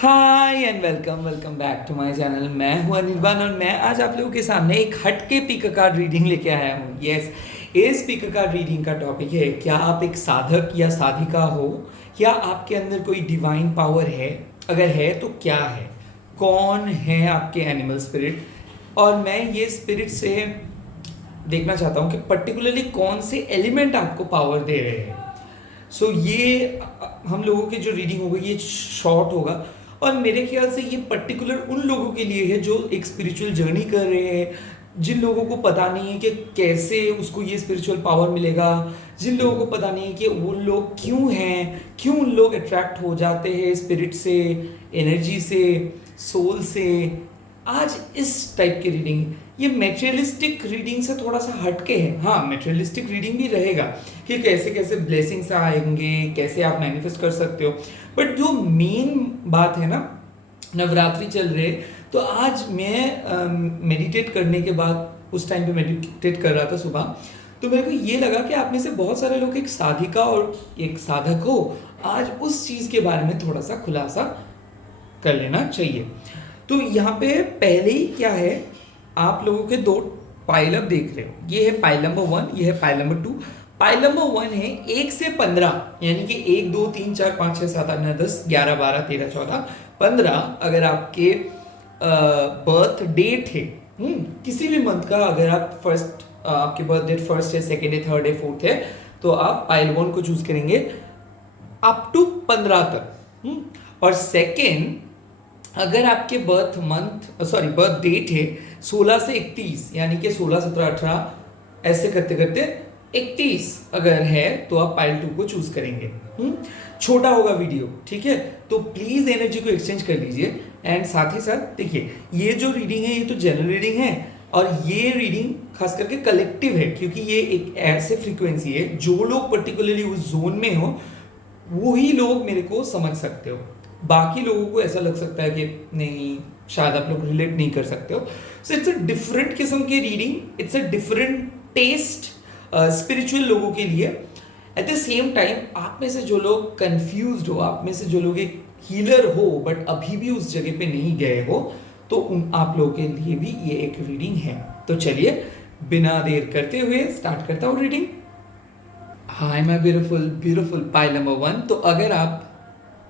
Hi and welcome welcome back to my channel. मैं हूं अनिर्बान और मैं आज आप लोगों के सामने एक हटके पिक कार्ड रीडिंग लेके आया हूं। यस, इस पिक कार्ड रीडिंग का टॉपिक है, क्या आप एक साधक या साधिका हो, या आपके अंदर कोई डिवाइन पावर है? अगर है तो क्या है? कौन है आपके एनिमल स्पिरिट? और मैं ये स्पिरिट से देखना चाहता हूँ कि पर्टिकुलरली कौन से एलिमेंट आपको पावर दे रहे हैं। ये हम लोगों की जो रीडिंग होगा ये शॉर्ट होगा, और मेरे ख्याल से ये पर्टिकुलर उन लोगों के लिए है जो एक स्पिरिचुअल जर्नी कर रहे हैं, जिन लोगों को पता नहीं है कि कैसे उसको ये स्पिरिचुअल पावर मिलेगा, जिन लोगों को पता नहीं है कि वो लोग क्यों हैं, क्यों उन लोग अट्रैक्ट हो जाते हैं स्पिरिट से, एनर्जी से, सोल से। आज इस टाइप की रीडिंग, ये मेटेरियलिस्टिक रीडिंग से थोड़ा सा हटके है। हाँ, मेटेरियलिस्टिक रीडिंग भी रहेगा कि कैसे कैसे ब्लेसिंग्स आएंगे, कैसे आप मैनिफेस्ट कर सकते हो, बट जो मेन बात है ना, नवरात्रि चल रहे, तो आज मैं मेडिटेट करने के बाद, उस टाइम पे मेडिटेट कर रहा था सुबह, तो मेरे को ये लगा कि आप में से बहुत सारे लोग एक साधिका और एक साधक हो। आज उस चीज़ के बारे में थोड़ा सा खुलासा कर लेना चाहिए। तो यहाँ पे पहले ही क्या है, आप लोगों के दो पाइल अप देख रहे हो। ये है पाइल नंबर 1, ये है पाइल नंबर 2। पाइल नंबर 1 है 1 से 15, यानी कि 1 2 3 4 5 6 7 8 9 10 11 12 13 14 15 अगर आपके बर्थ डेट है, किसी भी मंथ का, अगर आप फर्स्ट, आपके बर्थ डेट फर्स्ट है, सेकेंड है, थर्ड है, फोर्थ है, तो आप पाइल 1 को चूज करेंगे अप टू 15 तक। और सेकेंड, अगर आपके बर्थ डेट है 16 से 31, यानी कि 16 17 18 ऐसे करते करते 31 अगर है, तो आप पाइल 2 को चूज करेंगे। छोटा होगा वीडियो, ठीक है, तो प्लीज एनर्जी को एक्सचेंज कर लीजिए। एंड साथ ही साथ देखिए, ये जो रीडिंग है ये तो जनरल रीडिंग है, और ये रीडिंग खास करके कलेक्टिव है, क्योंकि ये एक ऐसे फ्रीक्वेंसी है, जो लोग पर्टिकुलरली उस जोन में हो वही लोग मेरे को समझ सकते हो। बाकी लोगों को ऐसा लग सकता है कि नहीं, शायद आप लोग रिलेट नहीं कर सकते हो। सो इट्स अ डिफरेंट किस्म की reading, it's a different taste spiritual लोगों के लिए। एट द सेम टाइम, आप में से जो लोग कंफ्यूज्ड हो, आप में से जो लोग एक हीलर हो बट अभी भी उस जगह पे नहीं गए हो, तो उन आप लोगों के लिए भी ये एक रीडिंग है। तो चलिए बिना देर करते हुए स्टार्ट करता हूँ reading. Hi my beautiful beautiful pile number 1। तो अगर आप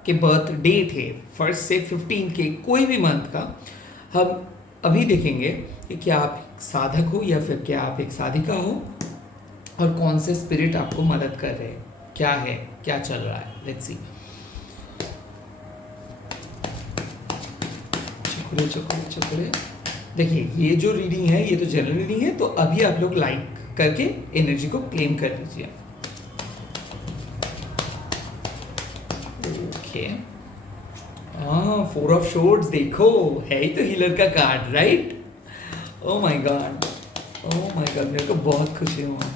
के बर्थ डे थे 1 से 15 के कोई भी मंथ का, हम अभी देखेंगे कि क्या आप एक साधक हो या फिर क्या आप एक साधिका हो, और कौन से स्पिरिट आपको मदद कर रहे हैं, क्या है, क्या चल रहा है। Let's see. चुकड़े चुकड़े चुकड़े। देखिए, ये जो रीडिंग है ये तो जनरल रीडिंग है, तो अभी आप लोग लाइक करके एनर्जी को क्लेम कर लीजिए। ओके, फोर ऑफ शॉर्ट्स, देखो है ही तो हीलर का card, right? Oh my God, oh my God, मेरे को बहुत खुशी हुआ।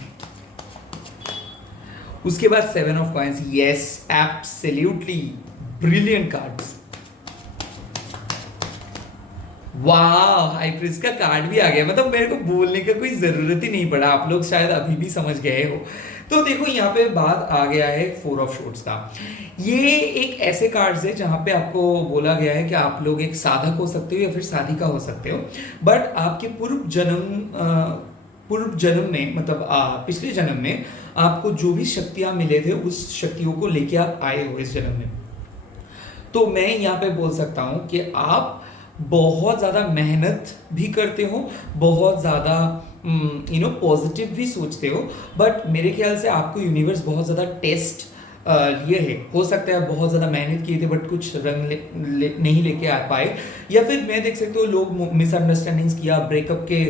उसके बाद 7 of coins, yes, absolutely brilliant cards. वाह, हाई प्रीस्ट का कार्ड भी आ गया, मतलब मेरे को बोलने का कोई जरूरत ही नहीं पड़ा, आप लोग शायद अभी भी समझ गए हो। तो देखो, यहाँ पे बात आ गया है 4 ऑफ शॉर्ट्स का। ये एक ऐसे कार्ड्स है जहाँ पे आपको बोला गया है कि आप लोग एक साधक हो सकते हो या फिर साधिका हो सकते हो, बट आपके पूर्व जन्म में, मतलब पिछले जन्म में आपको जो भी शक्तियां मिले थे, उस शक्तियों को लेके आप आए हो इस जन्म में। तो मैं यहाँ पे बोल सकता हूँ कि आप बहुत ज़्यादा मेहनत भी करते हो, बहुत ज़्यादा पॉजिटिव भी सोचते हो, बट मेरे ख्याल से आपको यूनिवर्स बहुत ज़्यादा टेस्ट लिए है। हो सकता है आप बहुत ज़्यादा मेहनत किए थे बट कुछ रंग नहीं लेके आ पाए, या फिर मैं देख सकते हो लोग मिसअंडरस्टैंडिंग्स किया, ब्रेकअप के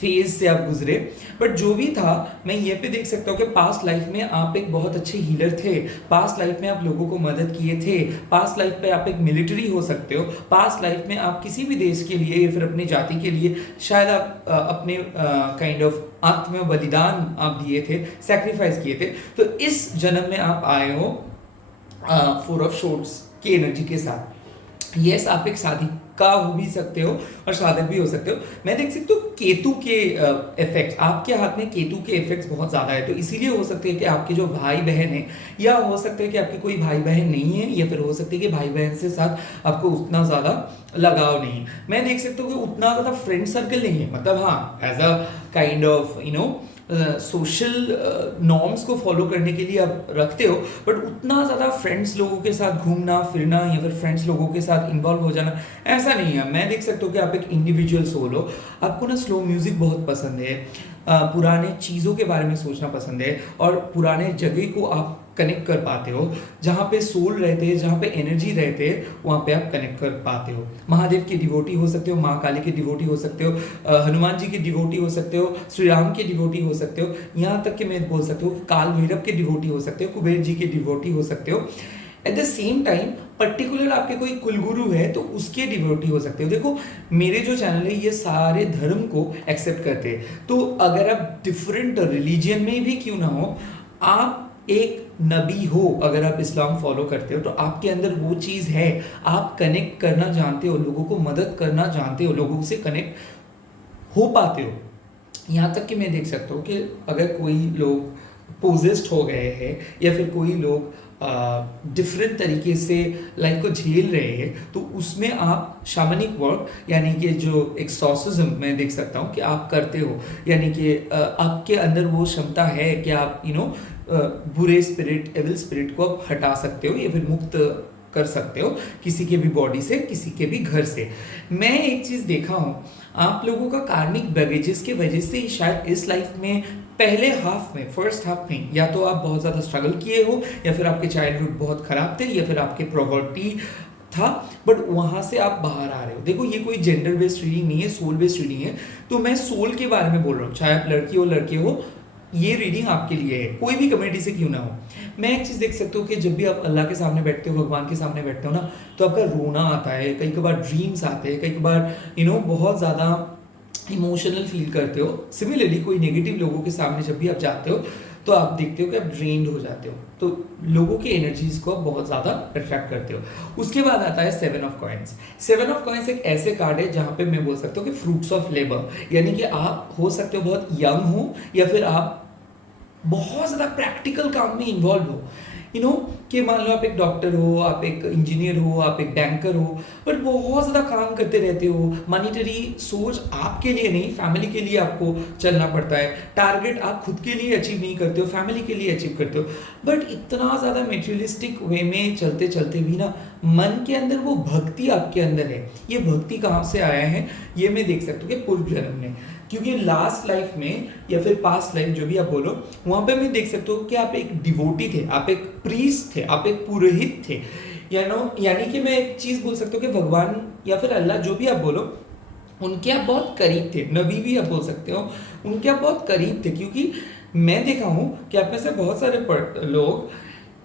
फेज से आप गुजरे। बट जो भी था, मैं ये पे देख सकता हूँ कि पास्ट लाइफ में आप एक बहुत अच्छे हीलर थे, पास्ट लाइफ में आप लोगों को मदद किए थे, पास्ट लाइफ में आप एक मिलिट्री हो सकते हो, पास्ट लाइफ में आप किसी भी देश के लिए या फिर अपनी जाति के लिए शायद आप अपने काइंड ऑफ आत्म बलिदान आप दिए थे, सैक्रिफाइस किए थे। तो इस जन्म में आप आए हो 4 ऑफ शॉर्ट्स की एनर्जी के साथ। यस, आप एक साधिका हो भी सकते हो और साधक भी हो सकते हो। मैं देख सकती हूँ केतु के इफेक्ट्स, आपके हाथ में केतु के इफेक्ट्स बहुत ज़्यादा है, तो इसीलिए हो सकते हैं कि आपके जो भाई बहन है, या हो सकता है कि आपके कोई भाई बहन नहीं है, या फिर हो सकता है कि भाई बहन से साथ आपको उतना ज़्यादा लगाव नहीं है। मैं देख सकता हूँ कि उतना ज़्यादा फ्रेंड सर्कल नहीं है, मतलब हाँ, as a kind of social norms को फॉलो करने के लिए आप रखते हो, बट उतना ज़्यादा फ्रेंड्स लोगों के साथ घूमना फिरना या फिर फ्रेंड्स लोगों के साथ इन्वॉल्व हो जाना ऐसा नहीं है। मैं देख सकता हूँ कि आप एक इंडिविजुअल सोल हो, आपको ना स्लो म्यूजिक बहुत पसंद है, पुराने चीज़ों के बारे में सोचना पसंद है, और पुराने जगह को आप कनेक्ट कर पाते हो, जहाँ पे सोल रहते हैं, जहाँ पे एनर्जी रहते हैं, वहाँ पे आप कनेक्ट कर पाते हो। महादेव के डिवोटी हो सकते हो, माँ काली के डिवोटी हो सकते हो, हनुमान जी के डिवोटी हो सकते हो, श्री राम के डिवोटी हो सकते हो, यहाँ तक कि मैं बोल सकता हूँ कि काल भैरव के डिवोटी हो सकते हो, कुबेर जी के डिवोटी हो सकते हो। At the same time particular आपके कोई कुलगुरु है तो उसके डिवोटी हो सकते हो। देखो, मेरे जो चैनल है ये सारे धर्म को एक्सेप्ट करते हैं, तो अगर आप डिफरेंट रिलीजियन में भी क्यों ना हो, आप एक नबी हो, अगर आप इस्लाम फॉलो करते हो तो आपके अंदर वो चीज़ है, आप कनेक्ट करना जानते हो, लोगों को मदद करना जानते हो, लोगों से कनेक्ट हो पाते हो। यहाँ तक कि मैं देख सकता हूँ कि अगर कोई लोग पोजेस्ड हो गए हैं, या फिर कोई लोग डिफरेंट तरीके से लाइफ को झेल रहे हैं, तो उसमें आप शामनिक वर्क यानी कि जो एक्सॉर्सिज्म मैं देख सकता हूँ कि आप करते हो, यानी कि आपके अंदर वो क्षमता है कि आप बुरे स्पिरिट, एविल स्पिरिट को आप हटा सकते हो या फिर मुक्त कर सकते हो किसी के भी बॉडी से, किसी के भी घर से। मैं एक चीज़ देखा हूँ, आप लोगों का कार्मिक बैगेजेस के वजह से ही शायद इस लाइफ में पहले हाफ में, फर्स्ट हाफ में, या तो आप बहुत ज़्यादा स्ट्रगल किए हो, या फिर आपके चाइल्डहुड बहुत ख़राब थे, या फिर आपके प्रॉपर्टी था, बट वहाँ से आप बाहर आ रहे हो। देखो, ये कोई जेंडर बेस्ड रीडिंग नहीं है, सोल बेस्ड रीडिंग है, तो मैं सोल के बारे में बोल रहा हूँ, चाहे आप लड़की हो लड़के हो, ये रीडिंग आपके लिए है, कोई भी कम्युनिटी से क्यों ना हो। मैं एक चीज़ देख सकता हूँ कि जब भी आप अल्लाह के सामने बैठते हो, भगवान के सामने बैठते हो ना, तो आपका रोना आता है, कई कबार ड्रीम्स आते हैं, कई कबार बहुत ज़्यादा इमोशनल फील करते हो। सिमिलरली कोई नेगेटिव लोगों के सामने जब भी आप जाते हो तो आप देखते हो कि आप ड्रेन्ड हो जाते हो, तो लोगों की एनर्जीज को आप बहुत ज़्यादा अट्रैक्ट करते हो। उसके बाद आता है 7 ऑफ कॉइंस। 7 ऑफ कॉइंस एक ऐसे कार्ड है जहाँ पे मैं बोल सकता हूँ कि फ्रूट्स ऑफ लेबर, यानी कि आप हो सकते हो बहुत यंग हो, या फिर आप बहुत ज़्यादा प्रैक्टिकल काम में इन्वॉल्व हो। कि मान लो आप एक डॉक्टर हो, आप एक इंजीनियर हो, आप एक बैंकर हो, बट बहुत ज़्यादा काम करते रहते हो, मॉनिटरी सोच आपके लिए नहीं, फैमिली के लिए आपको चलना पड़ता है, टारगेट आप खुद के लिए अचीव नहीं करते हो, फैमिली के लिए अचीव करते हो, बट इतना ज़्यादा मेटेरियलिस्टिक वे में चलते चलते भी ना मन के अंदर वो भक्ति आपके अंदर है। ये भक्ति कहाँ से आया है, ये मैं देख सकता हूँ कि पूर्व जन्म में, क्योंकि लास्ट लाइफ में या फिर पास्ट लाइफ जो भी आप बोलो, वहाँ पे मैं देख सकता हूँ कि आप एक डिवोटी थे, आप एक प्रीस्ट थे, आप एक पुरोहित थे। यानी कि मैं एक चीज़ बोल सकता हूँ कि भगवान या फिर अल्लाह, जो भी आप बोलो, उनके आप बहुत करीब थे, नबी भी आप बोल सकते हो, उनके आप बहुत करीब थे। क्योंकि मैं देखा हूँ कि आप में से बहुत सारे लोग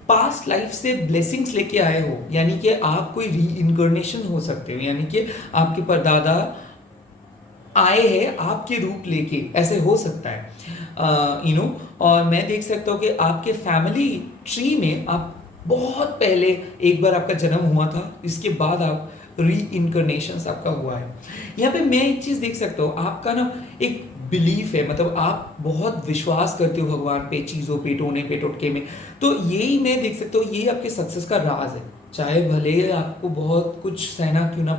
पास्ट लाइफ से ब्लेसिंग्स लेके आए हो, यानी कि आप कोई री इनकर्नेशन हो सकते हो, यानी कि आपके परदादा आए हैं आपके रूप लेके, ऐसे हो सकता है। और मैं देख सकता हूँ कि आपके फैमिली ट्री में आप बहुत पहले एक बार आपका जन्म हुआ था, इसके बाद आप री इनकर्नेशन आपका हुआ है। यहाँ पे मैं एक चीज़ देख सकता हूँ, आपका ना एक बिलीफ है, मतलब आप बहुत विश्वास करते हो भगवान पे, चीज़ों पे, टोने पे, टोटके में, तो यही मैं देख सकता हूँ, ये आपके सक्सेस का राज है। चाहे भले आपको बहुत कुछ सहना क्यों ना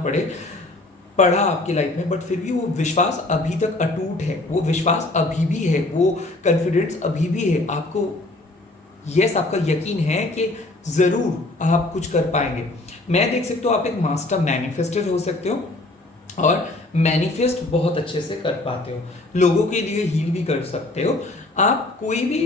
पड़ा आपकी लाइफ में, बट फिर भी वो विश्वास अभी तक अटूट है, वो विश्वास अभी भी है, वो कॉन्फिडेंस अभी भी है आपको। यस, आपका यकीन है कि ज़रूर आप कुछ कर पाएंगे। मैं देख सकता हूँ आप एक मास्टर मैनिफेस्टर हो सकते हो, और मैनिफेस्ट बहुत अच्छे से कर पाते हो, लोगों के लिए हील भी कर सकते हो। आप कोई भी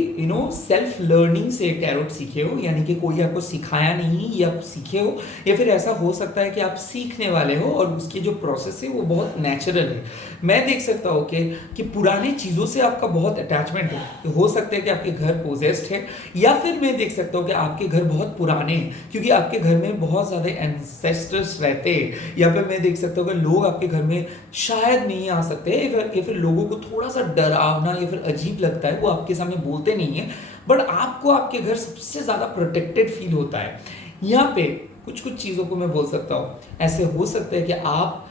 सेल्फ लर्निंग से टैरोट सीखे हो, यानी कि कोई आपको सिखाया नहीं या आप सीखे हो, या फिर ऐसा हो सकता है कि आप सीखने वाले हो और उसकी जो प्रोसेस है वो बहुत नेचुरल है। मैं देख सकता हूँ कि पुरानी चीज़ों से आपका बहुत अटैचमेंट है। हो सकता है कि आपके घर पोजेस्ड है, या फिर मैं देख सकता हूँ कि आपके घर बहुत पुराने हैं, क्योंकि आपके घर में बहुत ज़्यादा एंसेस्टर्स रहते हैं। या फिर मैं देख सकता हूँ कि लोग आपके घर में शायद नहीं आ सकते, या फिर लोगों को थोड़ा सा डरावना या फिर अजीब लगता है, वो आपके सामने बोलते नहीं है, बट आपको आपके घर सबसे ज़्यादा प्रोटेक्टेड फील होता है। यहाँ पे कुछ कुछ चीज़ों को मैं बोल सकता हूँ। ऐसे हो सकता है कि आप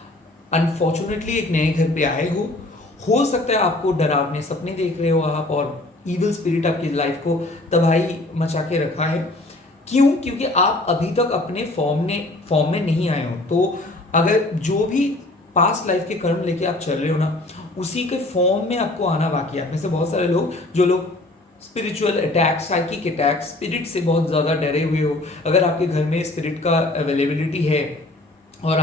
अनफॉर्चुनेटली एक नए घर पे आए हो सकता है आपको डरावने सपने देख रहे हो आप, और इविल स्पिरिट आपकी लाइफ को तबाही मचा के रखा है। क्यों? क्योंकि आप अभी तक अपने फॉर्म में नहीं आए हो। तो अगर जो भी पास्ट लाइफ के कर्म लेके आप चल रहे हो ना, उसी के फॉर्म में आपको आना बाकी है। आप में से बहुत सारे लोग जो लोग spiritual attack, psychic attack, spirit से बहुत ज़्यादा डरे हुए हो, अगर आपके घर में स्पिरिट का अवेलेबिलिटी है और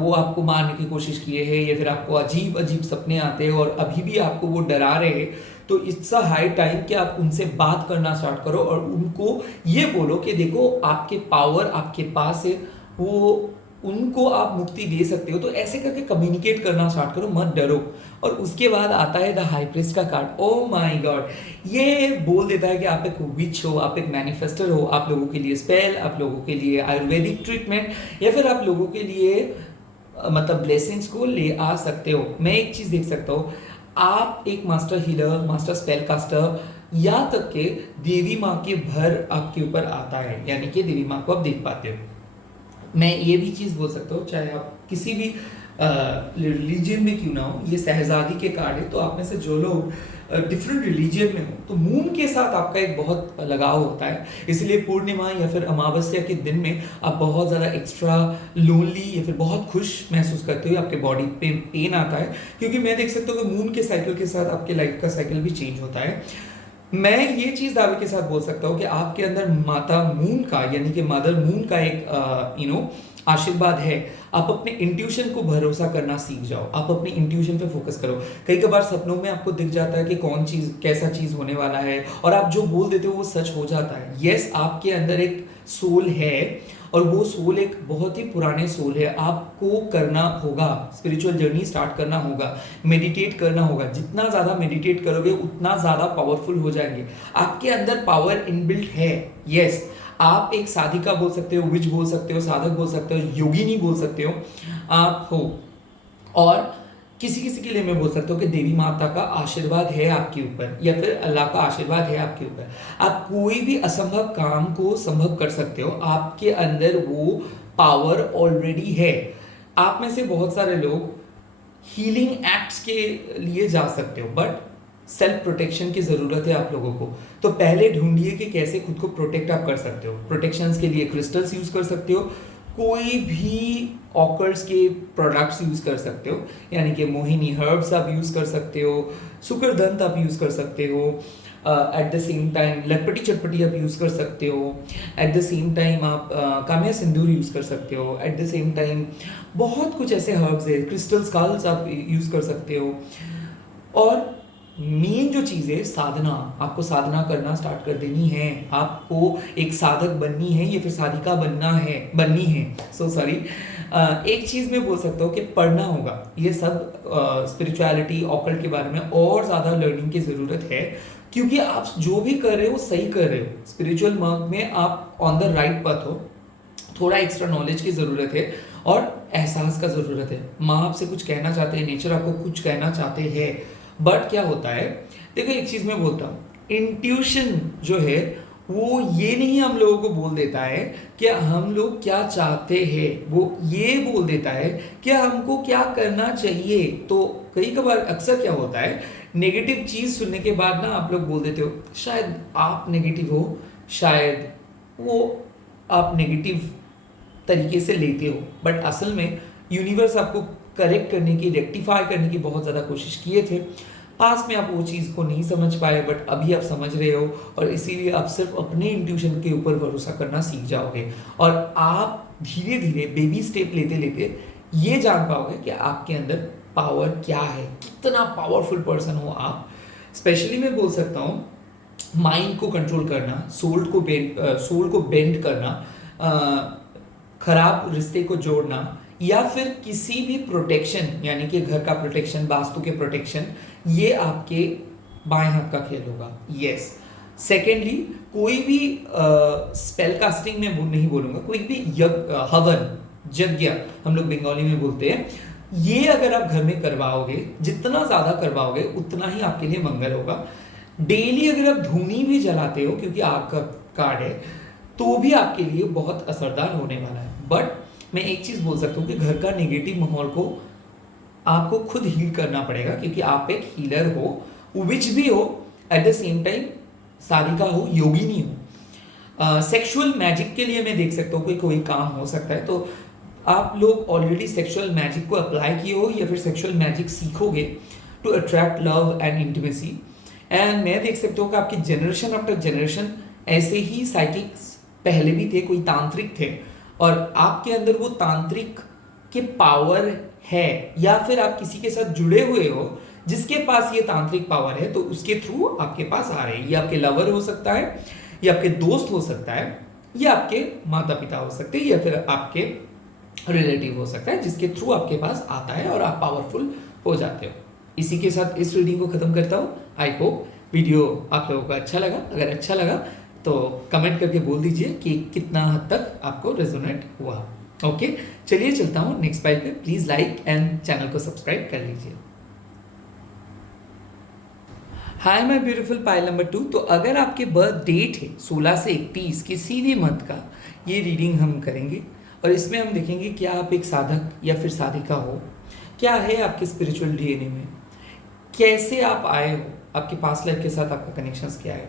वो आपको मारने की कोशिश किए हैं, या फिर आपको अजीब अजीब सपने आते हैं और अभी भी आपको वो डरा रहे हैं, तो इट्स अ हाई टाइम कि आप उनसे बात करना स्टार्ट करो और उनको ये बोलो कि देखो आपके पावर आपके पास है, वो उनको आप मुक्ति दे सकते हो। तो ऐसे करके कम्युनिकेट करना स्टार्ट करो, मत डरो। और उसके बाद आता है द हाई प्रीस्ट का कार्ड। ओ माय गॉड, ये बोल देता है कि आप एक विच हो, आप एक मैनिफेस्टर हो, आप लोगों के लिए स्पेल, आप लोगों के लिए आयुर्वेदिक ट्रीटमेंट, या फिर आप लोगों के लिए मतलब ब्लेसिंग्स को ले आ सकते हो। मैं एक चीज़ देख सकता हूँ, आप एक master healer, master spell caster, या तक के देवी माँ के भर आपके ऊपर आता है, यानी कि देवी माँ को आप देख पाते हो। मैं ये भी चीज़ बोल सकता हूँ, चाहे आप किसी भी रिलीजन में क्यों ना हो, ये शहजादी के कार्ड है। तो आप में से जो लोग डिफरेंट रिलीजन में हो, तो मून के साथ आपका एक बहुत लगाव होता है, इसलिए पूर्णिमा या फिर अमावस्या के दिन में आप बहुत ज़्यादा एक्स्ट्रा लोनली या फिर बहुत खुश महसूस करते हो, आपके बॉडी पे पेन आता है, क्योंकि मैं देख सकता हूँ कि मून के साइकिल के साथ आपके लाइफ का साइकिल भी चेंज होता है। मैं ये चीज़ दावे के साथ बोल सकता हूँ कि आपके अंदर माता मून का, यानी कि मदर मून का एक आशीर्वाद है। आप अपने इंट्यूशन को भरोसा करना सीख जाओ, आप अपने इंट्यूशन पे फोकस करो। कई कबार सपनों में आपको दिख जाता है कि कौन चीज़, कैसा चीज़ होने वाला है, और आप जो बोल देते हो वो सच हो जाता है। यस, आपके अंदर एक सोल है, और वो सोल एक बहुत ही पुराने सोल है। आपको करना होगा, स्पिरिचुअल जर्नी स्टार्ट करना होगा, मेडिटेट करना होगा। जितना ज़्यादा मेडिटेट करोगे उतना ज़्यादा पावरफुल हो जाएंगे। आपके अंदर पावर इनबिल्ट है। यस, आप एक साधिका बोल सकते हो, विच बोल सकते हो, साधक बोल सकते हो, योगिनी बोल सकते हो, आप हो। और किसी किसी के लिए मैं बोल सकता हूँ कि देवी माता का आशीर्वाद है आपके ऊपर, या फिर अल्लाह का आशीर्वाद है आपके ऊपर। आप कोई भी असंभव काम को संभव कर सकते हो, आपके अंदर वो पावर ऑलरेडी है। आप में से बहुत सारे लोग हीलिंग एक्ट्स के लिए जा सकते हो, बट सेल्फ प्रोटेक्शन की ज़रूरत है आप लोगों को। तो पहले ढूंढिए कि कैसे खुद को प्रोटेक्ट आप कर सकते हो। प्रोटेक्शंस के लिए क्रिस्टल्स यूज़ कर सकते हो, कोई भी ऑकर्स के प्रोडक्ट्स यूज़ कर सकते हो, यानी कि मोहिनी हर्ब्स आप यूज़ कर सकते हो, सुकरदंत आप यूज़ कर सकते हो, एट द सेम टाइम लटपटी चटपटी आप यूज़ कर सकते हो, एट द सेम टाइम आप काम्या सिंदूर यूज़ कर सकते हो, एट द सेम टाइम बहुत कुछ ऐसे हर्ब्स है, क्रिस्टल स्कल्स आप यूज़ कर सकते हो। और मेन जो चीज़ है साधना, आपको साधना करना स्टार्ट कर देनी है। आपको एक साधक बननी है या फिर साधिका बननी है सो सॉरी। एक चीज़ मैं बोल सकता हूँ कि पढ़ना होगा। ये सब स्पिरिचुअलिटी ऑकल्ट के बारे में और ज़्यादा लर्निंग की ज़रूरत है, क्योंकि आप जो भी कर रहे हो सही कर रहे हो। स्पिरिचुअल मार्ग में आप ऑन द राइट पथ हो। थोड़ा एक्स्ट्रा नॉलेज की ज़रूरत है और एहसास का ज़रूरत है। माँ आपसे कुछ कहना चाहते हैं, नेचर आपको कुछ कहना चाहते हैं, बट क्या होता है, देखो एक चीज़ मैं बोलता हूँ, इंट्यूशन जो है वो ये नहीं हम लोगों को बोल देता है कि हम लोग क्या चाहते हैं, वो ये बोल देता है कि हमको क्या करना चाहिए। तो कई बार अक्सर क्या होता है, नेगेटिव चीज़ सुनने के बाद ना आप लोग बोल देते हो शायद आप नेगेटिव हो, शायद वो आप नेगेटिव तरीके से लेते हो, बट असल में यूनिवर्स आपको करेक्ट करने की, रेक्टिफाई करने की बहुत ज़्यादा कोशिश किए थे। पास में आप वो चीज़ को नहीं समझ पाए, बट अभी आप समझ रहे हो, और इसीलिए आप सिर्फ अपने इंट्यूशन के ऊपर भरोसा करना सीख जाओगे, और आप धीरे धीरे बेबी स्टेप लेते लेते ये जान पाओगे कि आपके अंदर पावर क्या है, कितना पावरफुल पर्सन हो आप। स्पेशली मैं बोल सकता हूँ माइंड को कंट्रोल करना, सोल को बेंड करना, खराब रिश्ते को जोड़ना, या फिर किसी भी प्रोटेक्शन, यानी कि घर का प्रोटेक्शन, वास्तु के प्रोटेक्शन, ये आपके बाएं हाथ का खेल होगा। यस। सेकेंडली, कोई भी स्पेल कास्टिंग में नहीं बोलूँगा, कोई भी हवन यज्ञ हम लोग बंगाली में बोलते हैं, ये अगर आप घर में करवाओगे, जितना ज़्यादा करवाओगे उतना ही आपके लिए मंगल होगा। डेली अगर आप धूनी भी जलाते हो, क्योंकि आग का कार्ड है, तो भी आपके लिए बहुत असरदार होने वाला है। बट मैं एक चीज़ बोल सकता हूँ कि घर का नेगेटिव माहौल को आपको खुद हील करना पड़ेगा, क्योंकि आप एक हीलर हो, विच भी हो, at the same time Sarika हो, योगिनी हो। सेक्सुअल मैजिक के लिए मैं देख सकता हूँ कि कोई काम हो सकता है, तो आप लोग ऑलरेडी सेक्सुअल मैजिक को अप्लाई किए हो या फिर सेक्सुअल मैजिक सीखोगे to attract love and intimacy. And मैं देख सकता हूँ कि आपकी जनरेशन आफ्टर जनरेशन ऐसे ही साइकिक्स पहले भी थे, कोई तांत्रिक थे, और आपके अंदर वो तांत्रिक के पावर है, या फिर आप किसी के साथ जुड़े हुए हो जिसके पास ये तांत्रिक पावर है, तो उसके थ्रू आपके पास आ रहे हैं। ये आपके लवर हो सकता है, ये आपके दोस्त हो सकता है, या आपके माता पिता हो सकते हैं, या फिर आपके रिलेटिव हो सकता है, जिसके थ्रू आपके पास आता है और आप पावरफुल हो जाते हो। इसी के साथ इस रीडिंग को खत्म करता हूँ। आई होप वीडियो आप लोगों को अच्छा लगा। अगर अच्छा लगा तो कमेंट करके बोल दीजिए कि कितना हद तक आपको रेजोनेट हुआ। ओके, चलिए चलता हूँ नेक्स्ट पाइल पे। प्लीज लाइक एंड चैनल को सब्सक्राइब कर लीजिए। Hi my beautiful pile number 2। तो अगर आपके बर्थ डेट है 16 से 31 किसी भी मंथ का, ये रीडिंग हम करेंगे और इसमें हम देखेंगे क्या आप एक साधक या फिर साधिका हो, क्या है आपके स्पिरिचुअल डीएनए में, कैसे आप आए हो, आपके पास्ट लाइफ के साथ आपका कनेक्शंस क्या है,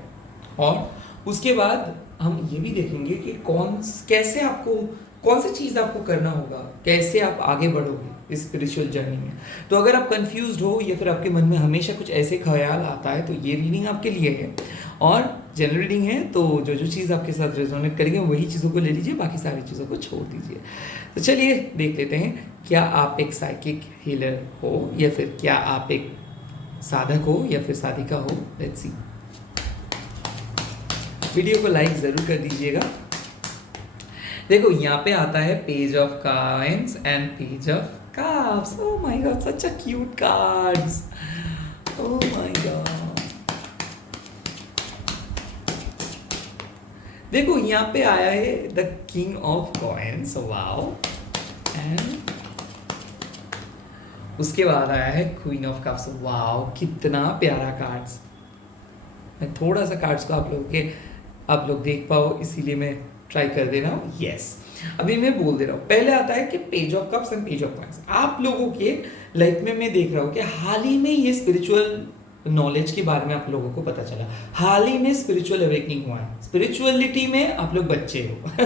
और उसके बाद हम ये भी देखेंगे कि कैसे आपको कौन सी चीज़ आपको करना होगा, कैसे आप आगे बढ़ोगे इस स्पिरिचुअल जर्नी में। तो अगर आप कंफ्यूज्ड हो या फिर आपके मन में हमेशा कुछ ऐसे ख्याल आता है, तो ये रीडिंग आपके लिए है। और जनरल रीडिंग है, तो जो जो चीज़ आपके साथ रेजोनेट करेंगे वही चीज़ों को ले लीजिए, बाकी सारी चीज़ों को छोड़ दीजिए। तो चलिए देख लेते हैं, क्या आप एक साइकिक हीलर हो, या फिर क्या आप एक साधक हो, या फिर साधिका हो। Let's see. वीडियो को लाइक ज़रूर कर दीजिएगा। देखो यहाँ पे आता है page of coins and page of cups. Oh my God, such a cute cards. Oh my God, देखो यहाँ पे आया है the king of coins, wow. And उसके बाद आया है क्वीन ऑफ कप्स, वाओ, कितना प्यारा कार्ड्स। मैं थोड़ा सा कार्ड्स को आप लोग देख पाओ, इसीलिए मैं ट्राई कर दे रहा हूँ। यस, अभी मैं बोल दे रहा हूँ। पहले आता है कि page of cups and page of coins. आप लोगों के लाइफ में मैं देख रहा हूँ कि हाल ही में ये स्पिरिचुअल नॉलेज के बारे में आप लोगों को पता चला, हाल ही में स्पिरिचुअल अवेकनिंग हुआ है। स्पिरिचुअलिटी में आप लोग बच्चे हो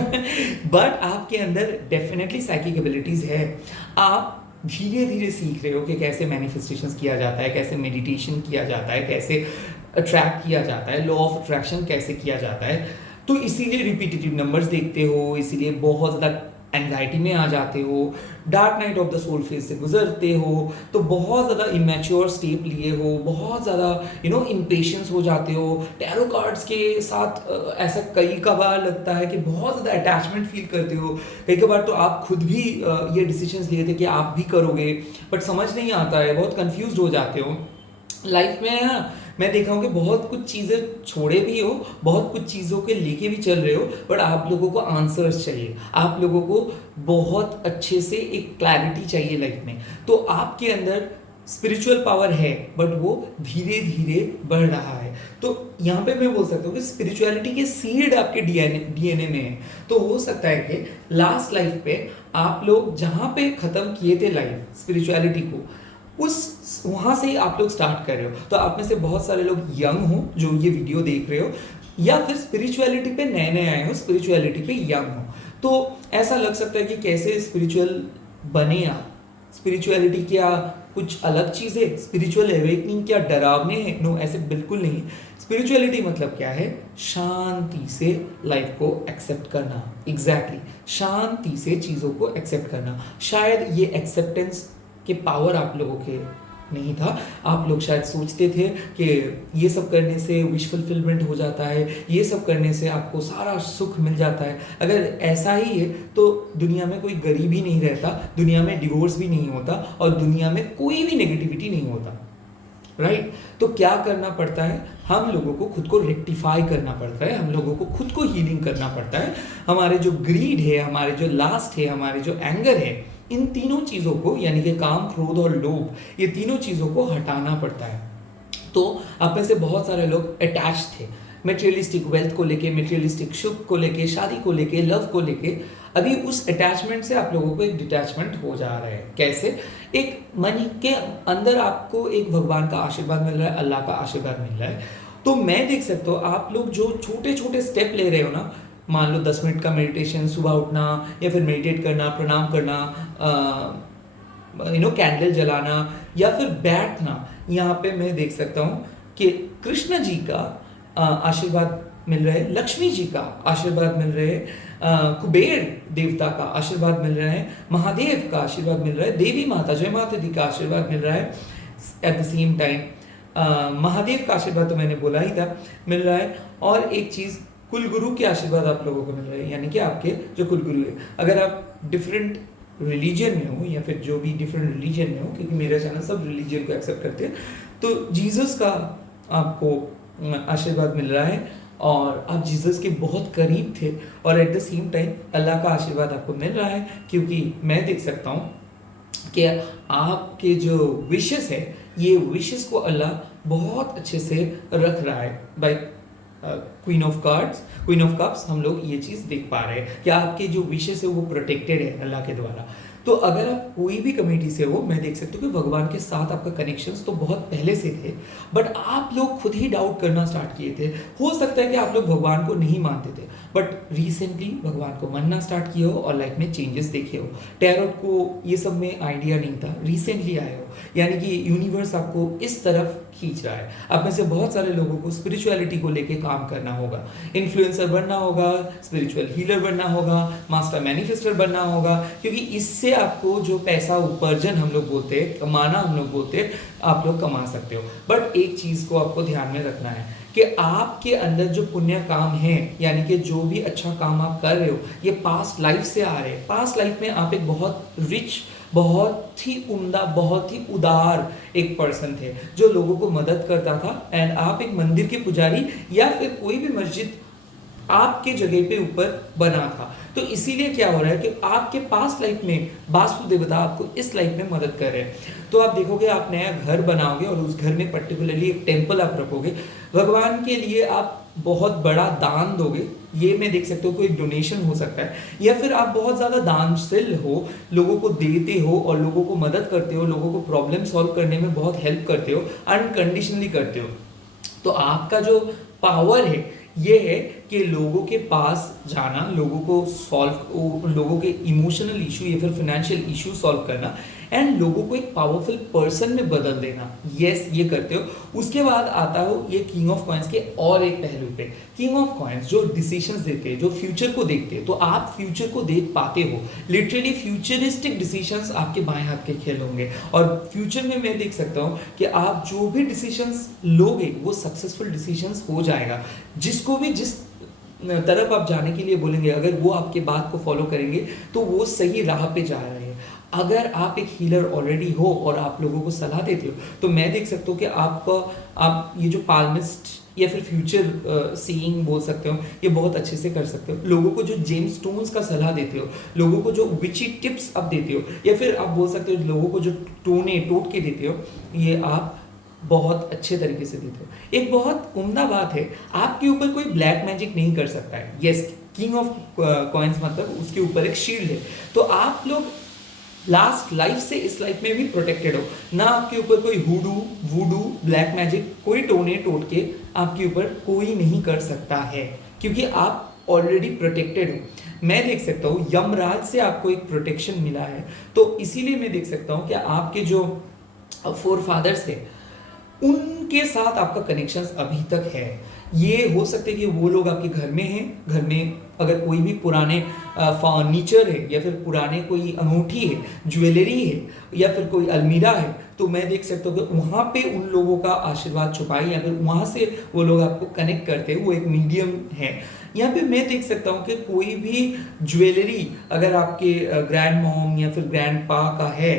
बट आपके अंदर डेफिनेटली साइकिक एबिलिटीज है। आप धीरे धीरे सीख रहे हो कि कैसे मैनिफेस्टेशंस किया जाता है, कैसे मेडिटेशन किया जाता है, कैसे अट्रैक्ट किया जाता है, लॉ ऑफ अट्रैक्शन कैसे किया जाता है। तो इसीलिए रिपीटेटिव नंबर्स देखते हो, इसीलिए बहुत ज़्यादा एंजाइटी में आ जाते हो, dark night of the soul phase से गुजरते हो, तो बहुत ज़्यादा इमेच्योर स्टेप लिए हो, बहुत ज़्यादा इम्पेशंस हो जाते हो। टैरो कार्ड्स के साथ ऐसा कई बार लगता है कि बहुत ज़्यादा अटैचमेंट फील करते हो। कई बार तो आप खुद भी ये डिसीजंस लिए थे कि आप भी करोगे, बट समझ नहीं आता है, बहुत कंफ्यूज हो जाते हो लाइफ में। है मैं देखा हूँ कि बहुत कुछ चीज़ें छोड़े भी हो, बहुत कुछ चीज़ों के लेके भी चल रहे हो, बट आप लोगों को आंसर्स चाहिए, आप लोगों को बहुत अच्छे से एक क्लैरिटी चाहिए लाइफ में। तो आपके अंदर स्पिरिचुअल पावर है, बट वो धीरे धीरे बढ़ रहा है। तो यहाँ पे मैं बोल सकता हूँ कि स्पिरिचुअलिटी के सीड आपके डीएनए में है। तो हो सकता है कि लास्ट लाइफ पे आप लोग जहाँ पे ख़त्म किए थे लाइफ स्पिरिचुअलिटी को, वहाँ से ही आप लोग स्टार्ट कर रहे हो। तो आप में से बहुत सारे लोग यंग हो जो ये वीडियो देख रहे हो, या फिर स्पिरिचुअलिटी पे नए नए आए हो, स्पिरिचुअलिटी पे यंग हो। तो ऐसा लग सकता है कि कैसे स्पिरिचुअल बने आप, स्पिरिचुअलिटी क्या कुछ अलग चीज़ है, स्पिरिचुअल अवेकनिंग क्या डरावने हैं? नो, ऐसे बिल्कुल नहीं। स्पिरिचुअलिटी मतलब क्या है? शांति से लाइफ को एक्सेप्ट करना। एग्जैक्टली, शांति से चीज़ों को एक्सेप्ट करना। शायद ये एक्सेप्टेंस कि पावर आप लोगों के नहीं था। आप लोग शायद सोचते थे कि ये सब करने से विश फुलफिलमेंट हो जाता है, ये सब करने से आपको सारा सुख मिल जाता है। अगर ऐसा ही है तो दुनिया में कोई गरीब ही नहीं रहता, दुनिया में डिवोर्स भी नहीं होता, और दुनिया में कोई भी नेगेटिविटी नहीं होता, राइट? तो क्या करना पड़ता है? हम लोगों को खुद को रेक्टिफाई करना पड़ता है, हम लोगों को खुद को हीलिंग करना पड़ता है। हमारे जो ग्रीड है, हमारे जो लास्ट है, हमारे जो एंगर है, इन तीनों चीज़ों को, यानी कि काम, क्रोध और लोभ, ये तीनों चीज़ों को हटाना पड़ता है। तो आप में से बहुत सारे लोग अटैच थे, मटेरियलिस्टिक वेल्थ को लेके, मटेरियलिस्टिक सुख को लेके, शादी को लेके, लव को लेके, अभी उस अटैचमेंट से आप लोगों को एक डिटैचमेंट हो जा रहा है। कैसे? एक मन के अंदर आपको एक भगवान का आशीर्वाद मिल रहा है, अल्लाह का आशीर्वाद मिल रहा है। तो मैं देख सकता हूँ आप लोग जो छोटे छोटे स्टेप ले रहे हो ना, मान लो 10 मिनट का मेडिटेशन, सुबह उठना या फिर मेडिटेट करना, प्रणाम करना, कैंडल जलाना या फिर बैठना, यहाँ पे मैं देख सकता हूँ कि कृष्ण जी का आशीर्वाद मिल रहा है, लक्ष्मी जी का आशीर्वाद मिल रहे हैं, कुबेर देवता का आशीर्वाद मिल रहा है, महादेव का आशीर्वाद मिल रहा है, देवी माता जय माता दी का आशीर्वाद मिल रहा है। At the same time Mahadev का आशीर्वाद तो मैंने बोला ही था, मिल रहा है। और एक चीज़, कुलगुरु के आशीर्वाद आप लोगों को मिल रहे हैं, यानी कि आपके जो कुलगुरु है, अगर आप डिफरेंट रिलीजन में हो या फिर जो भी डिफरेंट रिलीजन में हो, क्योंकि मेरा चैनल सब रिलीजन को एक्सेप्ट करते हैं, तो जीसस का आपको आशीर्वाद मिल रहा है और आप जीसस के बहुत करीब थे, और एट द सेम टाइम अल्लाह का आशीर्वाद आपको मिल रहा है, क्योंकि मैं देख सकता हूँ कि आपके जो विशेस है, ये विशेस को अल्लाह बहुत अच्छे से रख रहा है। बाय क्वीन ऑफ कप्स हम लोग ये चीज़ देख पा रहे हैं कि आपके जो विशेस है वो प्रोटेक्टेड है अल्लाह के द्वारा। तो अगर आप कोई भी कमेटी से हो, मैं देख सकता हूँ कि भगवान के साथ आपका कनेक्शंस तो बहुत पहले से थे, बट आप लोग खुद ही डाउट करना स्टार्ट किए थे। हो सकता है कि आप लोग भगवान को नहीं मानते थे, बट रिसेंटली भगवान को मानना स्टार्ट किए हो और लाइफ में चेंजेस देखे हो। टैरोट को ये सब में आइडिया नहीं था, रिसेंटली आए हो, यानी कि यूनिवर्स आपको इस तरफ खींच रहा है। आप में से बहुत सारे लोगों को स्पिरिचुअलिटी को लेके काम करना होगा, इन्फ्लुएंसर बनना होगा, स्पिरिचुअल हीलर बनना होगा, मास्टर मैनिफेस्टर बनना होगा, क्योंकि इससे आपको जो पैसा उपार्जन हम लोग बोलते हैं, कमाना हम लोग बोलते हैं, आप लोग कमा सकते हो। बट एक चीज़ को आपको ध्यान में रखना है कि आपके अंदर जो पुण्य काम है, यानी कि जो भी अच्छा काम आप कर रहे हो, ये पास्ट लाइफ से आ रहे हैं। पास्ट लाइफ में आप एक बहुत रिच, बहुत ही उम्दा, बहुत ही उदार एक पर्सन थे जो लोगों को मदद करता था, एंड आप एक मंदिर के पुजारी या फिर कोई भी मस्जिद आपके जगह पे ऊपर बना था। तो इसीलिए क्या हो रहा है कि आपके पास्ट लाइफ में वास्तु देवता आपको इस लाइफ में मदद कर रहे हैं। तो आप देखोगे, आप नया घर बनाओगे और उस घर में पर्टिकुलरली एक टेम्पल आप रखोगे, भगवान के लिए आप बहुत बड़ा दान दोगे। ये मैं देख सकता हूँ कोई डोनेशन हो सकता है, या फिर आप बहुत ज़्यादा दानशील हो, लोगों को देते हो और लोगों को मदद करते हो, लोगों को प्रॉब्लम सॉल्व करने में बहुत हेल्प करते हो, अनकंडीशनली करते हो। तो आपका जो पावर है ये है कि लोगों के पास जाना, लोगों को सॉल्व, लोगों के इमोशनल इशू या फिर फाइनेंशियल इशू सॉल्व करना, एंड लोगों को एक पावरफुल पर्सन में बदल देना। यस, ये करते हो। उसके बाद आता हो ये किंग ऑफ कॉइंस के और एक पहलू पे। किंग ऑफ कॉइंस जो डिसीजंस देते हैं, जो फ्यूचर को देखते हैं, तो आप फ्यूचर को देख पाते हो। लिटरली फ्यूचरिस्टिक डिसीजंस आपके बाएं हाथ के खेल होंगे, और फ्यूचर में मैं देख सकता हूँ कि आप जो भी डिसीजंस लोगे वो सक्सेसफुल डिसीजंस हो जाएगा। जिसको भी जिस तरफ आप जाने के लिए बोलेंगे, अगर वो आपके बात को फॉलो करेंगे तो वो सही राह पे जा रहे हैं। अगर आप एक हीलर ऑलरेडी हो और आप लोगों को सलाह देते हो, तो मैं देख सकता हूँ कि आप ये जो पाल्मिस्ट या फिर फ्यूचर सीइंग बोल सकते हो, ये बहुत अच्छे से कर सकते हो। लोगों को जो जेम स्टोन्स का सलाह देते हो, लोगों को जो विची टिप्स आप देते हो, या फिर आप बोल सकते हो लोगों को जो टोट के देते हो, ये आप बहुत अच्छे तरीके से देते हो। एक बहुत उम्दा बात है, आपके ऊपर कोई ब्लैक मैजिक नहीं कर सकता है। यस, किंग ऑफ कॉइंस मतलब उसके ऊपर एक शील्ड है। तो आप लोग लास्ट लाइफ से इस लाइफ में भी प्रोटेक्टेड हो ना। आपके ऊपर कोई हुडू, वूडू, ब्लैक मैजिक, कोई टोट के आपके ऊपर कोई नहीं कर सकता है, क्योंकि आप ऑलरेडी प्रोटेक्टेड हो। मैं देख सकता हूँ यमराज से आपको एक प्रोटेक्शन मिला है, तो इसीलिए मैं देख सकता हूँ कि आपके जो फोर फादर्स थे उनके साथ आपका कनेक्शन अभी तक है। ये हो सकता है कि वो लोग आपके घर में हैं, घर में अगर कोई भी पुराने फर्नीचर है, या फिर पुराने कोई अंगूठी है, ज्वेलरी है, या फिर कोई अलमीरा है, तो मैं देख सकता हूँ कि वहाँ पे उन लोगों का आशीर्वाद छुपा है, या फिर वहाँ से वो लोग आपको कनेक्ट करते हैं, वो एक मीडियम है। यहाँ पे मैं देख सकता हूँ कि कोई भी ज्वेलरी अगर आपके ग्रैंड मॉम या फिर ग्रैंड पा का है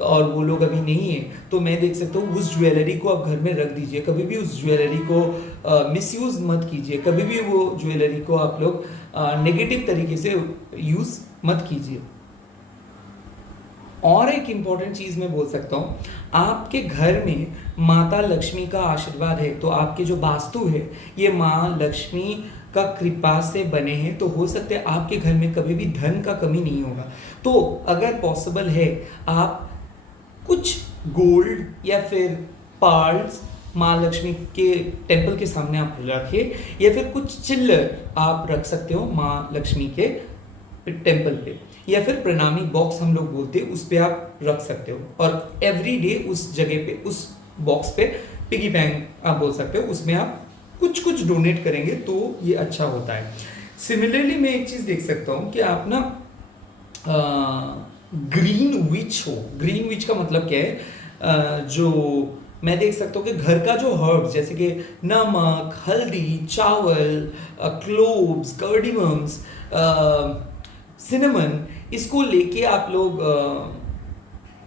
और वो लोग अभी नहीं है, तो मैं देख सकता हूँ उस ज्वेलरी को आप घर में रख दीजिए। कभी भी उस ज्वेलरी को मिसयूज मत कीजिए, कभी भी वो ज्वेलरी को आप लोग नेगेटिव तरीके से यूज मत कीजिए। और एक इम्पॉर्टेंट चीज़ मैं बोल सकता हूँ, आपके घर में माता लक्ष्मी का आशीर्वाद है, तो आपके जो वास्तु है ये माँ लक्ष्मी का कृपा से बने हैं, तो हो सकता है आपके घर में कभी भी धन का कमी नहीं होगा। तो अगर पॉसिबल है, आप कुछ गोल्ड या फिर पर्ल्स माँ लक्ष्मी के टेम्पल के सामने आप रखें, या फिर कुछ चिल्लर आप रख सकते हो माँ लक्ष्मी के टेम्पल पे, या फिर प्रणामी बॉक्स हम लोग बोलते हैं, उस पे आप रख सकते हो। और एवरी डे उस जगह पे, उस बॉक्स पे पिगी बैंक आप बोल सकते हो, उसमें आप कुछ कुछ डोनेट करेंगे तो ये अच्छा होता है। सिमिलरली मैं एक चीज़ देख सकता हूँ कि आप ना ग्रीन विच हो। ग्रीन विच का मतलब क्या है, जो मैं देख सकता हूँ कि घर का जो हर्ब्स जैसे कि नमक, हल्दी, चावल, क्लोव्स, कार्डिमम्स, सिनेमन, इसको लेके आप लोग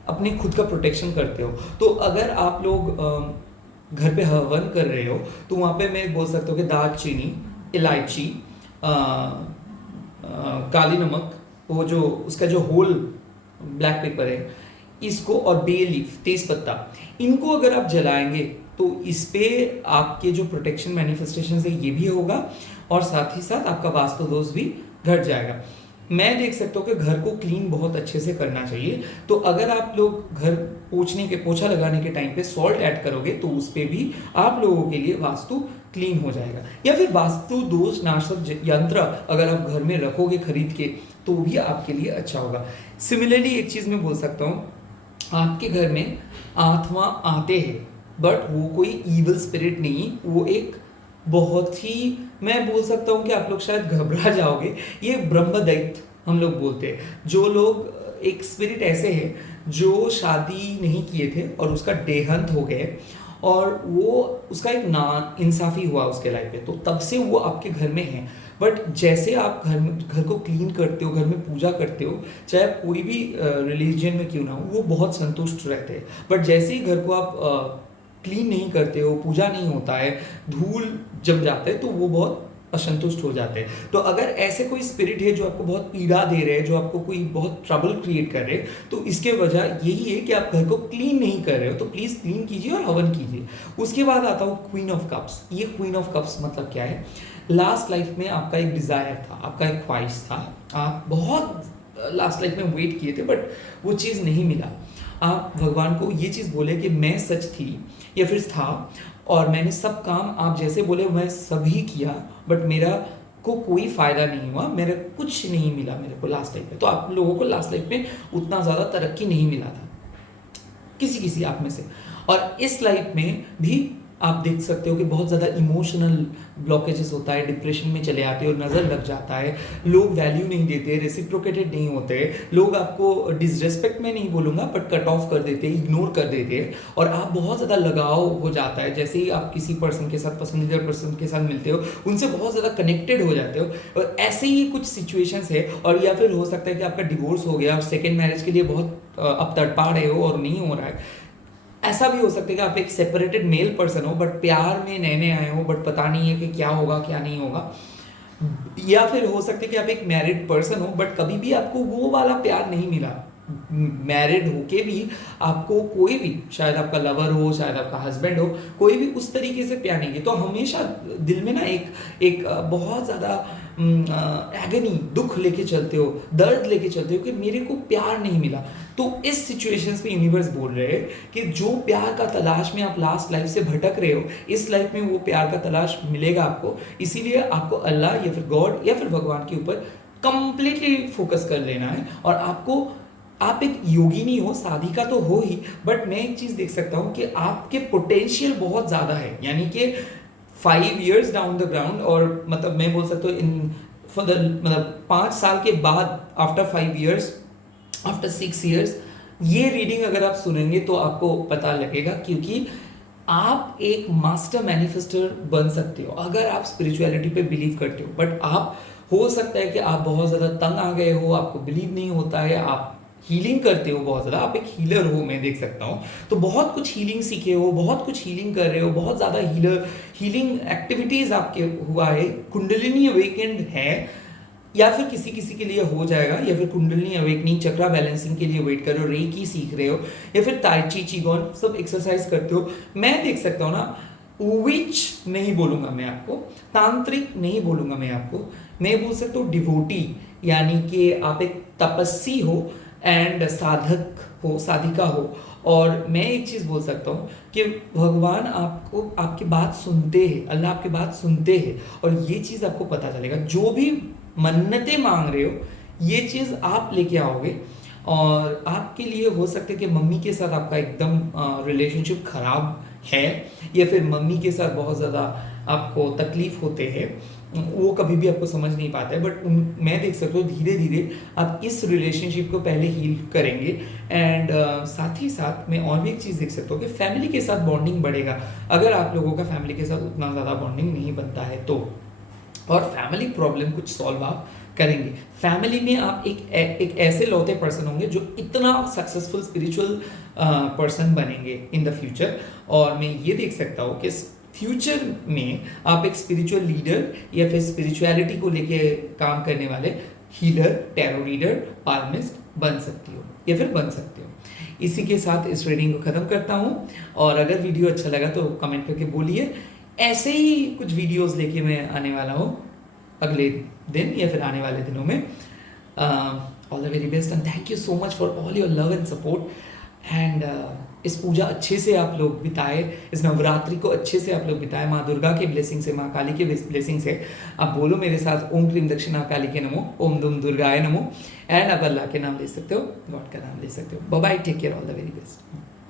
अपने खुद का प्रोटेक्शन करते हो। तो अगर आप लोग घर पे हवन कर रहे हो तो वहाँ पे मैं बोल सकता हूँ कि दालचीनी, इलायची, काली नमक, वो जो उसका जो होल ब्लैक पेपर है, इसको, और बे लीफ, तेज पत्ता, इनको अगर आप जलाएंगे तो इस पे आपके जो प्रोटेक्शन मैनिफेस्टेशन है ये भी होगा, और साथ ही साथ आपका वास्तु दोष भी घट जाएगा। मैं देख सकता हूँ कि घर को क्लीन बहुत अच्छे से करना चाहिए, तो अगर आप लोग घर पोछा लगाने के टाइम पे सॉल्ट ऐड करोगे तो उस पे भी आप लोगों के लिए वास्तु क्लीन हो जाएगा। या फिर वास्तु दोष नाशक यंत्र अगर आप घर में रखोगे खरीद के तो भी आपके लिए अच्छा होगा। सिमिलरली एक चीज़ मैं बोल सकता हूँ, आपके घर में आत्मा आते हैं बट वो कोई ईवल स्पिरिट नहीं, वो एक बहुत ही, मैं बोल सकता हूँ कि आप लोग शायद घबरा जाओगे, ये ब्रह्मदैत्य हम लोग बोलते हैं। जो लोग, एक स्पिरिट ऐसे है जो शादी नहीं किए थे और उसका देहांत हो गए और वो उसका एक ना इंसाफी हुआ उसके लाइफ में, तो तब से वो आपके घर में है। बट जैसे आप घर को क्लीन करते हो, घर में पूजा करते हो, चाहे आप कोई भी रिलीजन में क्यों ना हो, वो बहुत संतुष्ट रहते हैं। बट जैसे ही घर को आप क्लीन नहीं करते हो, पूजा नहीं होता है, धूल जम जाता है, तो वो बहुत असंतुष्ट हो जाते हैं। तो अगर ऐसे कोई स्पिरिट है जो आपको बहुत पीड़ा दे रहे हैं, जो आपको कोई बहुत ट्रबल क्रिएट कर रहे हैं, तो इसके वजह यही है कि आप घर को क्लीन नहीं कर रहे हो, तो प्लीज़ क्लीन कीजिए और हवन कीजिए। उसके बाद आता हूँ क्वीन ऑफ कप्स। ये क्वीन ऑफ कप्स मतलब क्या है, लास्ट लाइफ में आपका एक डिज़ायर था, आपका एक ख्वाहिश था, आप बहुत लास्ट लाइफ में वेट किए थे बट वो चीज़ नहीं मिला। आप भगवान को ये चीज़ बोले कि मैं सच थी या फिर था और मैंने सब काम आप जैसे बोले मैं सभी किया, बट मेरा को कोई फ़ायदा नहीं हुआ, मेरे कुछ नहीं मिला मेरे को लास्ट लाइफ में। तो आप लोगों को लास्ट लाइफ में उतना ज़्यादा तरक्की नहीं मिला था, किसी आप में से। और इस लाइफ में भी आप देख सकते हो कि बहुत ज़्यादा इमोशनल ब्लॉकेजेस होता है, डिप्रेशन में चले आते हो, नज़र लग जाता है, लोग वैल्यू नहीं देते, रेसिप्रोकेटेड नहीं होते, लोग आपको डिसरेस्पेक्ट में नहीं बोलूँगा बट कट ऑफ कर देते, इग्नोर कर देते, और आप बहुत ज़्यादा लगाव हो जाता है। जैसे ही आप किसी पर्सन के साथ, पसंदीदा पर्सन के साथ मिलते हो, उनसे बहुत ज़्यादा कनेक्टेड हो जाते हो, और ऐसे ही कुछ सिचुएशंस है। और या फिर हो सकता है कि आपका डिवोर्स हो गया और सेकेंड मैरिज के लिए बहुत अब तड़पा रहे हो और नहीं हो रहा है। ऐसा भी हो सकता है कि आप एक सेपरेटेड मेल पर्सन हो बट प्यार में नए नए आए हो, बट पता नहीं है कि क्या होगा क्या नहीं होगा। या फिर हो सकता है कि आप एक मैरिड पर्सन हो बट कभी भी आपको वो वाला प्यार नहीं मिला, मैरिड होके भी आपको कोई भी, शायद आपका लवर हो, शायद आपका हस्बैंड हो, कोई भी उस तरीके से प्यार नहीं है। तो हमेशा दिल में ना एक बहुत ज़्यादा एगनी, दुख लेके चलते हो, दर्द लेके चलते हो कि मेरे को प्यार नहीं मिला। तो इस सिचुएशंस में यूनिवर्स बोल रहे हैं कि जो प्यार का तलाश में आप लास्ट लाइफ से भटक रहे हो, इस लाइफ में वो प्यार का तलाश मिलेगा आपको। इसीलिए आपको अल्लाह या फिर गॉड या फिर भगवान के ऊपर कंप्लीटली फोकस कर लेना है। और आपको, आप एक योगी नहीं हो, साधिका तो हो ही, बट मैं एक चीज़ देख सकता हूँ कि आपके पोटेंशियल बहुत ज़्यादा है। यानी कि 5 years डाउन द ग्राउंड, और मतलब मैं बोल सकता हूँ इन फॉर द, मतलब 5 साल के बाद, आफ्टर 5 years, आफ्टर 6 years, ये रीडिंग अगर आप सुनेंगे तो आपको पता लगेगा, क्योंकि आप एक मास्टर मैनिफेस्टर बन सकते हो अगर आप स्पिरिचुअलिटी पे बिलीव करते हो। बट आप, हो सकता है कि आप बहुत ज़्यादा तंग आ गए हो, आपको बिलीव नहीं होता है, आप हीलिंग करते हो बहुत ज़्यादा, आप एक हीलर हो, मैं देख सकता हूँ, तो बहुत कुछ हीलिंग सीखे हो, बहुत कुछ हीलिंग कर रहे हो, बहुत ज़्यादा हीलिंग एक्टिविटीज़ आपके हुआ है, कुंडलिनी अवेकेंड है, या फिर किसी किसी के लिए हो जाएगा, या फिर कुंडलिनी अवेकनिंग चक्रा बैलेंसिंग के लिए वेट कर रहे हो, रेकी सीख रहे हो, या फिर ताई ची चीगोन सब एक्सरसाइज करते हो। मैं देख सकता हूँ ना, विच नहीं बोलूंगा मैं आपको, तांत्रिक नहीं बोलूंगा मैं आपको, मैं बोल सकता हूँ डिवोटी, यानी कि आप एक तपस्वी हो एंड साधक हो, साधिका हो। और मैं एक चीज़ बोल सकता हूँ कि भगवान आपको, आपकी बात सुनते हैं, अल्लाह आपकी बात सुनते हैं, और ये चीज़ आपको पता चलेगा। जो भी मन्नतें मांग रहे हो, ये चीज़ आप लेके आओगे। और आपके लिए हो सकता है कि मम्मी के साथ आपका एकदम रिलेशनशिप खराब है, या फिर मम्मी के साथ बहुत ज़्यादा आपको तकलीफ होते हैं, वो कभी भी आपको समझ नहीं पाता है, बट मैं देख सकता हूँ धीरे धीरे आप इस रिलेशनशिप को पहले हील करेंगे। एंड साथ ही साथ मैं और भी एक चीज़ देख सकता हूँ कि फैमिली के साथ बॉन्डिंग बढ़ेगा, अगर आप लोगों का फैमिली के साथ उतना ज़्यादा बॉन्डिंग नहीं बनता है तो। और फैमिली प्रॉब्लम कुछ सॉल्व आप करेंगे। फैमिली में आप एक ऐसे लौते पर्सन होंगे जो इतना सक्सेसफुल स्पिरिचुअल पर्सन बनेंगे इन द फ्यूचर। और मैं ये देख सकता हूँ कि फ्यूचर में आप एक स्पिरिचुअल लीडर या फिर स्पिरिचुअलिटी को लेके काम करने वाले हीलर, टैरो रीडर, पाल्मिस्ट बन सकती हो या फिर बन सकते हो। इसी के साथ इस रीडिंग को ख़त्म करता हूँ, और अगर वीडियो अच्छा लगा तो कमेंट करके बोलिए। ऐसे ही कुछ वीडियोस लेके मैं आने वाला हूँ अगले दिन या फिर आने वाले दिनों में। All the very best and thank you so much for all your love and support. And इस पूजा अच्छे से आप लोग बिताए, इस नवरात्रि को अच्छे से आप लोग बिताए। माँ दुर्गा के ब्लेसिंग से, माँ काली के ब्लेसिंग से। आप बोलो मेरे साथ, ओम क्रीम दक्षिणा काली के नमो, ओम दुम दुर्गाय नमो। एंड आप अल्लाह के नाम ले सकते हो, गॉड का नाम ले सकते हो। Bye bye, take care, all the very best.